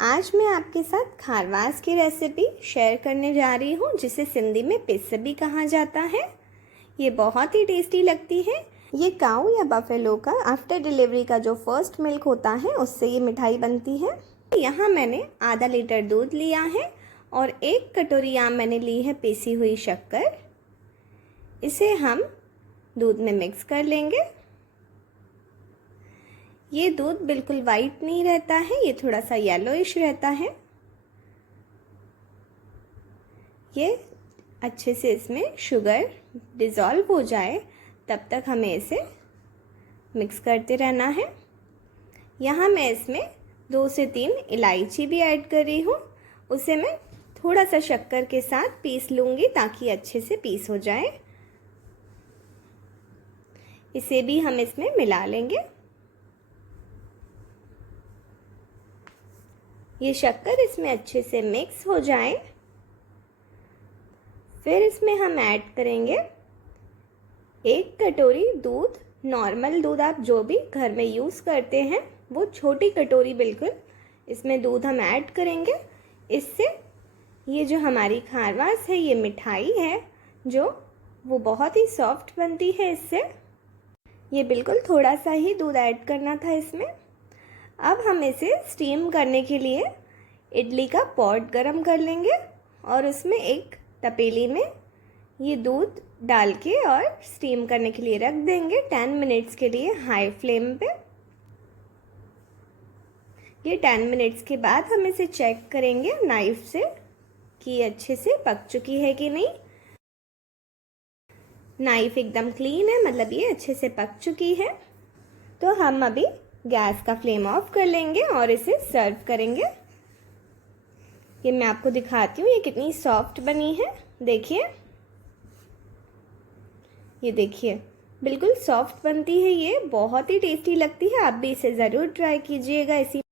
आज मैं आपके साथ खारवास की रेसिपी शेयर करने जा रही हूँ, जिसे सिंधी में पिस्स भी कहा जाता है। ये बहुत ही टेस्टी लगती है। ये काऊ या बफेलो का आफ्टर डिलीवरी का जो फर्स्ट मिल्क होता है, उससे ये मिठाई बनती है। यहाँ मैंने आधा लीटर दूध लिया है और 1 कटोरी आम मैंने ली है पीसी हुई शक्कर। इसे हम दूध में मिक्स कर लेंगे। ये दूध बिल्कुल वाइट नहीं रहता है, ये थोड़ा सा येलोइश रहता है। ये अच्छे से इसमें शुगर डिज़ोल्व हो जाए तब तक हमें इसे मिक्स करते रहना है। यहाँ मैं इसमें 2 से 3 इलायची भी ऐड कर रही हूँ। उसे मैं थोड़ा सा शक्कर के साथ पीस लूँगी ताकि अच्छे से पीस हो जाए। इसे भी हम इसमें मिला लेंगे। ये शक्कर इसमें अच्छे से मिक्स हो जाए, फिर इसमें हम ऐड करेंगे 1 कटोरी दूध। नॉर्मल दूध आप जो भी घर में यूज़ करते हैं वो छोटी कटोरी बिल्कुल इसमें दूध हम ऐड करेंगे। इससे ये जो हमारी खारवास है, ये मिठाई है जो वो बहुत ही सॉफ्ट बनती है। इससे ये बिल्कुल थोड़ा सा ही दूध ऐड करना था इसमें। अब हम इसे स्टीम करने के लिए इडली का पॉट गरम कर लेंगे और उसमें एक तपेली में ये दूध डाल के और स्टीम करने के लिए रख देंगे 10 मिनट्स के लिए हाई फ्लेम पे। ये 10 मिनट्स के बाद हम इसे चेक करेंगे नाइफ से कि अच्छे से पक चुकी है कि नहीं। नाइफ एकदम क्लीन है, मतलब ये अच्छे से पक चुकी है। तो हम अभी गैस का फ्लेम ऑफ कर लेंगे और इसे सर्व करेंगे। ये मैं आपको दिखाती हूँ ये कितनी सॉफ्ट बनी है। देखिए, ये देखिए बिल्कुल सॉफ्ट बनती है। ये बहुत ही टेस्टी लगती है। आप भी इसे ज़रूर ट्राई कीजिएगा। इसी